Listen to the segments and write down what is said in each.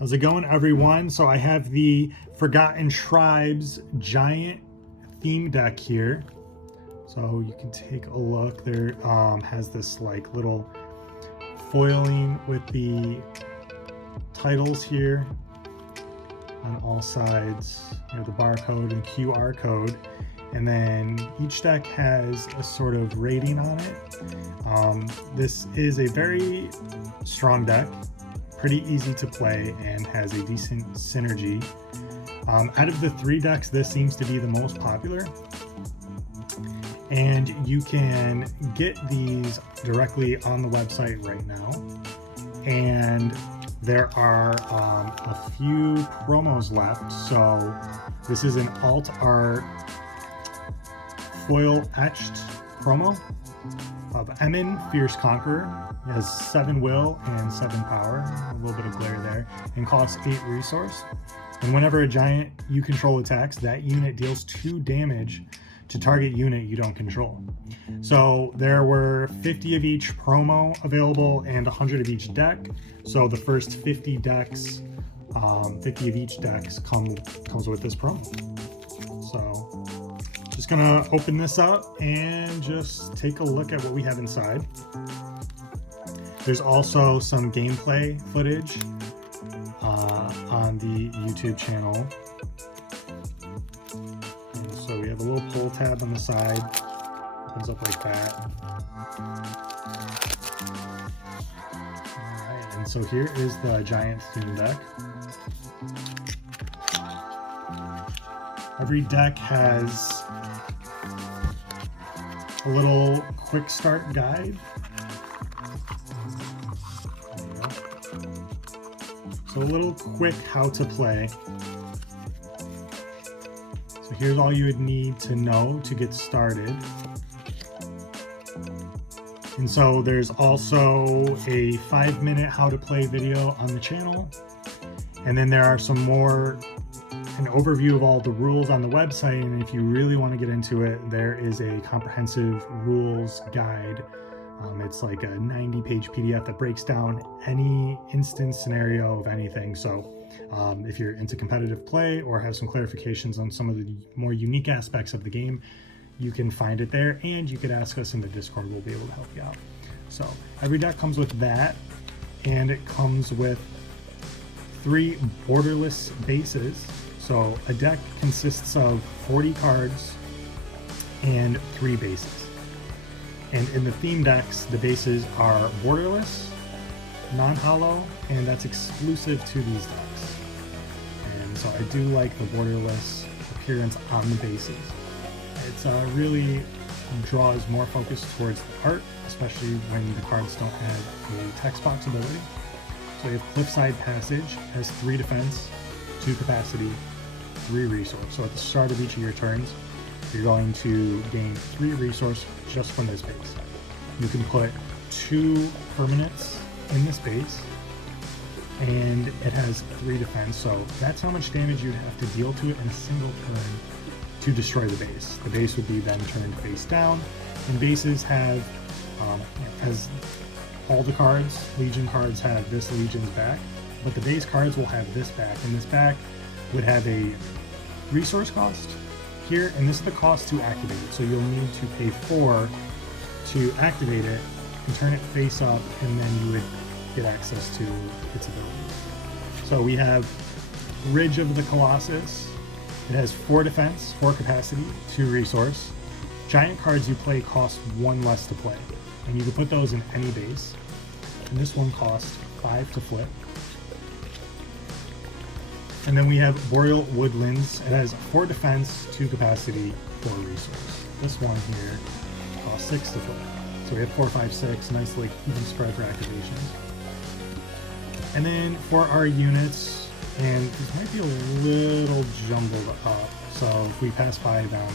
How's it going, everyone? So I have the Forgotten Tribes giant theme deck here. So you can take a look. There has this like little foiling with the titles here on all sides. You have the barcode and QR code. And then each deck has a sort of rating on it. This is a very strong deck, pretty easy to play, and has a decent synergy. Out of the 3 decks, this seems to be the most popular. And you can get these directly on the website right now. And there are a few promos left. So this is an alt art foil etched promo of Emin, Fierce Conqueror. It has 7 will and 7 power, a little bit of glare there, and costs 8 resource. And whenever a giant you control attacks, that unit deals 2 damage to target unit you don't control. So there were 50 of each promo available and 100 of each deck. So the first 50 decks, 50 of each decks comes with this promo. So just gonna open this up and just take a look at what we have inside. There's also some gameplay footage on the YouTube channel. And so we have a little pull tab on the side, opens up like that. Alright, and so here is the giant theme deck. Every deck has a little quick start guide. So a little quick how to play. So here's all you would need to know to get started. And so there's also a 5-minute how to play video on the channel. And then there are some more, an overview of all the rules on the website. And if you really want to get into it, there is a comprehensive rules guide. It's like a 90-page PDF that breaks down any instance scenario of anything. So if you're into competitive play or have some clarifications on some of the more unique aspects of the game, you can find it there, and you could ask us in the Discord. We'll be able to help you out. So every deck comes with that, and it comes with 3 borderless bases. So a deck consists of 40 cards and 3 bases. And in the theme decks, the bases are borderless, non-hollow, and that's exclusive to these decks. And so I do like the borderless appearance on the bases. It's really draws more focus towards the art, especially when the cards don't have a text box ability. So we have Cliffside Passage, has 3 defense, 2 capacity, 3 resource. So at the start of each of your turns, you're going to gain 3 resource just from this base. You can put 2 permanents in this base, and it has 3 defense, so that's how much damage you'd have to deal to it in a single turn to destroy the base. The base would be then turned face down, and bases have, as all the cards, Legion cards have this Legion's back, but the base cards will have this back, and this back would have a resource cost here, and this is the cost to activate it. So you'll need to pay 4 to activate it and turn it face up, and then you would get access to its abilities. So we have Ridge of the Colossus. It has 4 defense, 4 capacity, 2 resource. Giant cards you play cost 1 less to play, and you can put those in any base. And this one costs 5 to flip. And then we have Boreal Woodlands. It has 4 defense, 2 capacity, 4 resource. This one here costs 6 to flip. So we have 4, 5, 6, nice like even spread for activations. And then for our units, and this might be a little jumbled up, so if we pass by them,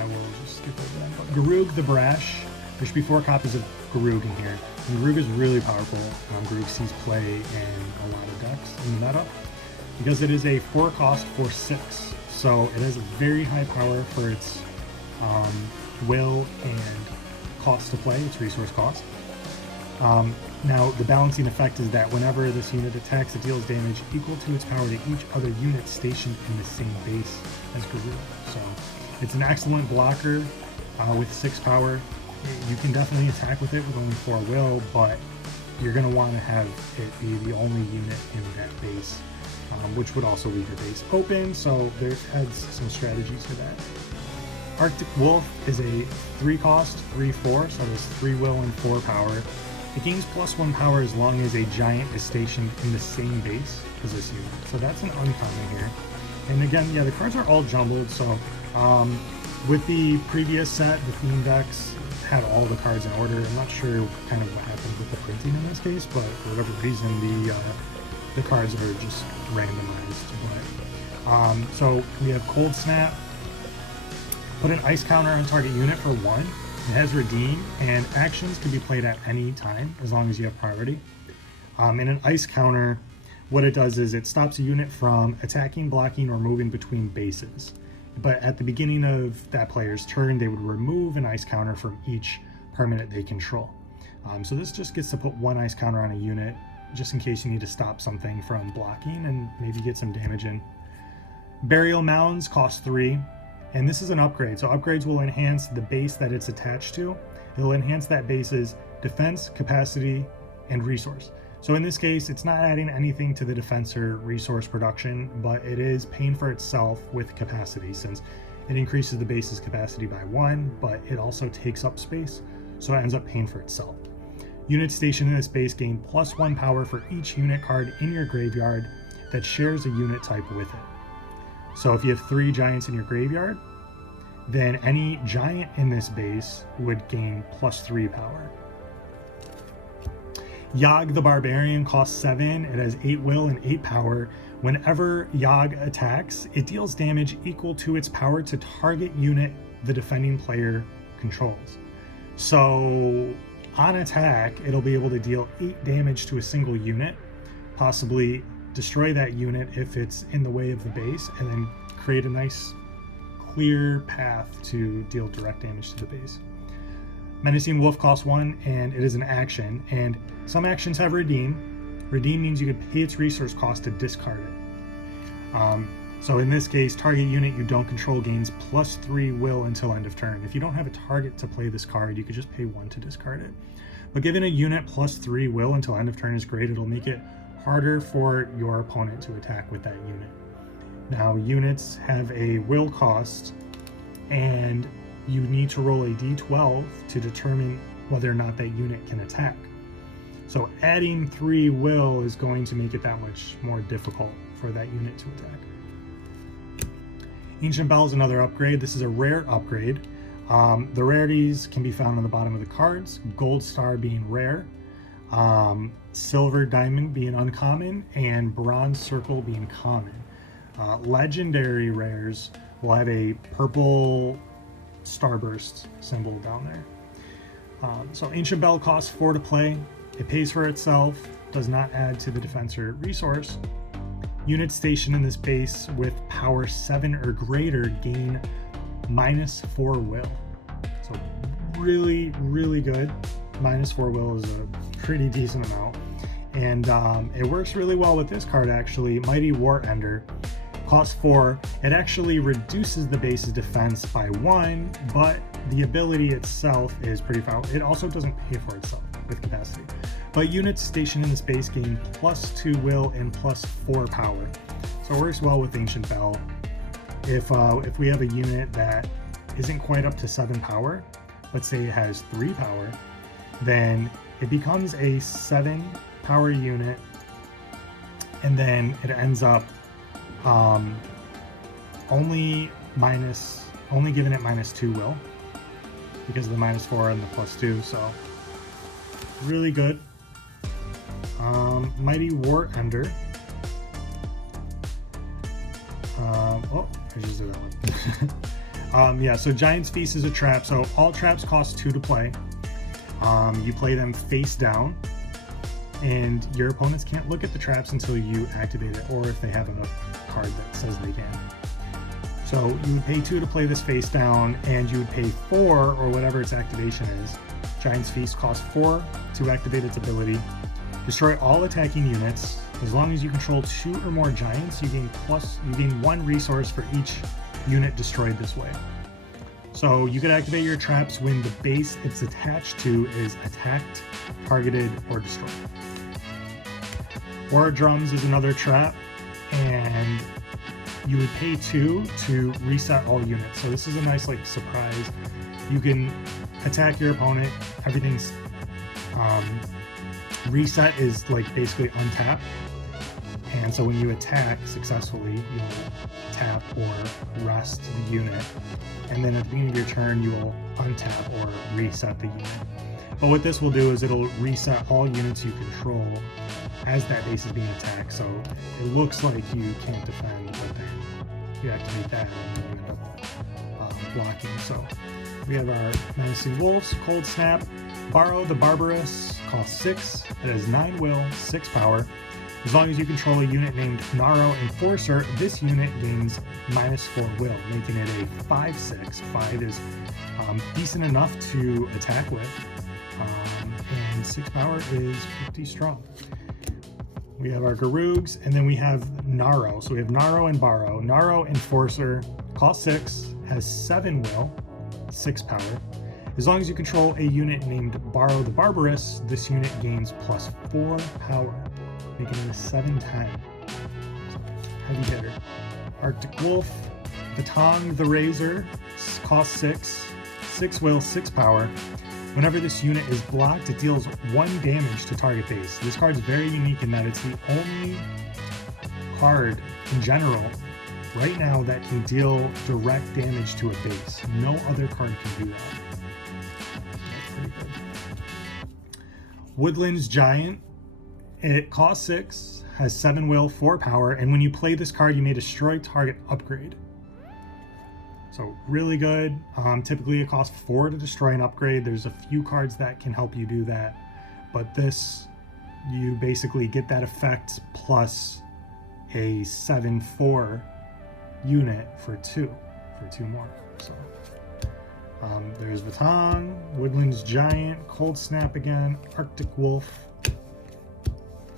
I will just skip over them. But Garug the Brash, there should be 4 copies of Garug in here. And Garug is really powerful. Garug sees play in a lot of decks in the meta because it is a 4 cost for 6. So it has a very high power for its will and cost to play, its resource cost. Now, the balancing effect is that whenever this unit attacks, it deals damage equal to its power to each other unit stationed in the same base as Gorilla. So it's an excellent blocker with 6 power. You can definitely attack with it with only 4 will, but you're going to want to have it be the only unit in that base, which would also leave your base open, so there adds some strategies to that. Arctic Wolf is a 3 cost, 3/4, so there's 3 will and 4 power. It gains +1 power as long as a giant is stationed in the same base as this unit, so that's an uncommon here. And again, yeah, the cards are all jumbled, so with the previous set, the theme decks had all the cards in order. I'm not sure kind of what happened with the printing in this case, but for whatever reason, the cards are just randomized. But so we have Cold Snap. Put an ice counter on target unit for 1. It has Redeem, and actions can be played at any time as long as you have priority. In an ice counter, what it does is it stops a unit from attacking, blocking, or moving between bases. But at the beginning of that player's turn, they would remove an ice counter from each permanent they control. So this just gets to put 1 ice counter on a unit, just in case you need to stop something from blocking and maybe get some damage in. Burial Mounds cost 3, and this is an upgrade. So upgrades will enhance the base that it's attached to. It'll enhance that base's defense, capacity, and resource. So in this case, it's not adding anything to the defense or resource production, but it is paying for itself with capacity, since it increases the base's capacity by 1, but it also takes up space, so it ends up paying for itself. Units stationed in this base gain +1 power for each unit card in your graveyard that shares a unit type with it. So if you have 3 giants in your graveyard, then any giant in this base would gain +3 power. Yogg the Barbarian costs 7, it has 8 will and 8 power. Whenever Yogg attacks, it deals damage equal to its power to target unit the defending player controls. So on attack, it'll be able to deal 8 damage to a single unit, possibly destroy that unit if it's in the way of the base, and then create a nice clear path to deal direct damage to the base. Menacing Wolf costs 1, and it is an action, and some actions have Redeem. Redeem means you can pay its resource cost to discard it. So in this case, target unit you don't control gains +3 will until end of turn. If you don't have a target to play this card, you could just pay 1 to discard it. But giving a unit +3 will until end of turn is great. It'll make it harder for your opponent to attack with that unit. Now, units have a will cost, and you need to roll a d12 to determine whether or not that unit can attack. So adding 3 will is going to make it that much more difficult for that unit to attack. Ancient Bell is another upgrade. This is a rare upgrade. The rarities can be found on the bottom of the cards, Gold Star being rare, Silver Diamond being uncommon, and Bronze Circle being common. Legendary rares will have a purple starburst symbol down there. So Ancient Bell costs 4 to play. It pays for itself, does not add to the defense or resource. Units stationed in this base with power 7 or greater gain -4 will. So really, really good. -4 will is a pretty decent amount. And it works really well with this card actually. Mighty War Ender. Cost 4, it actually reduces the base's defense by 1, but the ability itself is pretty powerful. It also doesn't pay for itself with capacity. But units stationed in this base gain +2 will and +4 power. So it works well with Ancient Bell. If we have a unit that isn't quite up to 7 power, let's say it has 3 power, then it becomes a 7 power unit, and then it ends up only giving it -2 will because of the -4 and the +2, so really good. Mighty War Ender. Oh, I just did that one. Yeah, so Giant's Feast is a trap, so all traps cost 2 to play. You play them face down, and your opponents can't look at the traps until you activate it, or if they have a card that says they can. So you would pay 2 to play this face down, and you would pay 4, or whatever its activation is. Giant's Feast costs 4 to activate its ability. Destroy all attacking units. As long as you control 2 or more giants, you gain 1 resource for each unit destroyed this way. So you could activate your traps when the base it's attached to is attacked, targeted, or destroyed. War Drums is another trap, and you would pay 2 to reset all units. So this is a nice like surprise. You can attack your opponent, everything's reset is like basically untap, and so when you attack successfully, you'll tap or rest the unit, and then at the beginning of your turn you will untap or reset the unit. But what this will do is it'll reset all units you control as that base is being attacked, so it looks like you can't defend, but then you activate that and you end up blocking. So we have our Menacing Wolves, Cold Snap, Borrow the Barbarous, costs 6, it has 9 will, 6 power. As long as you control a unit named Naro Enforcer, this unit gains -4 will, making it a 5/6. 5 is decent enough to attack with, and 6 power is pretty strong. We have our Garugs, and then we have Naro. So we have Naro and Borrow. Naro Enforcer, costs 6, has 7 will, 6 power. As long as you control a unit named Borrow the Barbarous, this unit gains +4 power, making it a 7/10. So, heavy hitter. Arctic Wolf, Batong the Razor, costs 6, 6 will, 6 power. Whenever this unit is blocked, it deals 1 damage to target base. This card is very unique in that it's the only card in general right now that can deal direct damage to a base. No other card can do that. That's pretty good. Woodlands Giant, it costs 6, has 7 will, 4 power, and when you play this card, you may destroy target upgrade. So really good. Typically it costs 4 to destroy an upgrade. There's a few cards that can help you do that, but this, you basically get that effect plus a 7/4 unit for 2 more. So there's Batong, Woodlands Giant, Cold Snap again, Arctic Wolf,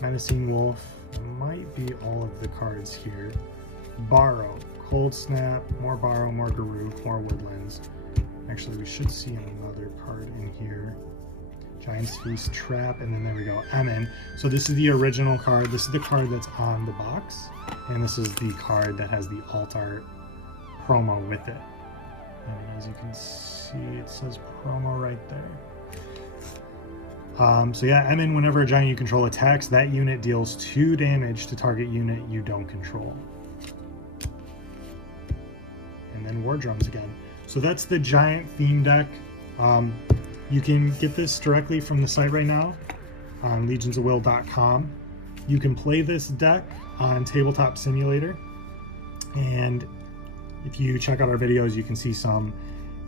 Menacing Wolf, might be all of the cards here. Borrow, Cold Snap, more Borrow, more Garou, more Woodlands. Actually, we should see another card in here. Giant's Feast, Trap, and then there we go, Emin. So this is the original card. This is the card that's on the box, and this is the card that has the alt art promo with it. And as you can see, it says promo right there. So yeah, Emin, whenever a giant you control attacks, that unit deals 2 damage to target unit you don't control. And then War Drums again. So that's the giant theme deck. You can get this directly from the site right now on legionsofwill.com. You can play this deck on Tabletop Simulator, and if you check out our videos, you can see some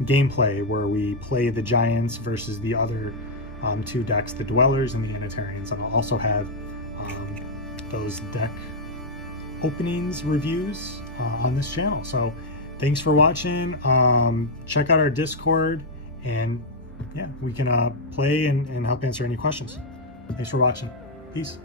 gameplay where we play the giants versus the other 2 decks, the Dwellers and the Anatarians. And I'll also have those deck openings reviews on this channel. So thanks for watching. Check out our Discord, and yeah, we can play and help answer any questions. Thanks for watching. Peace.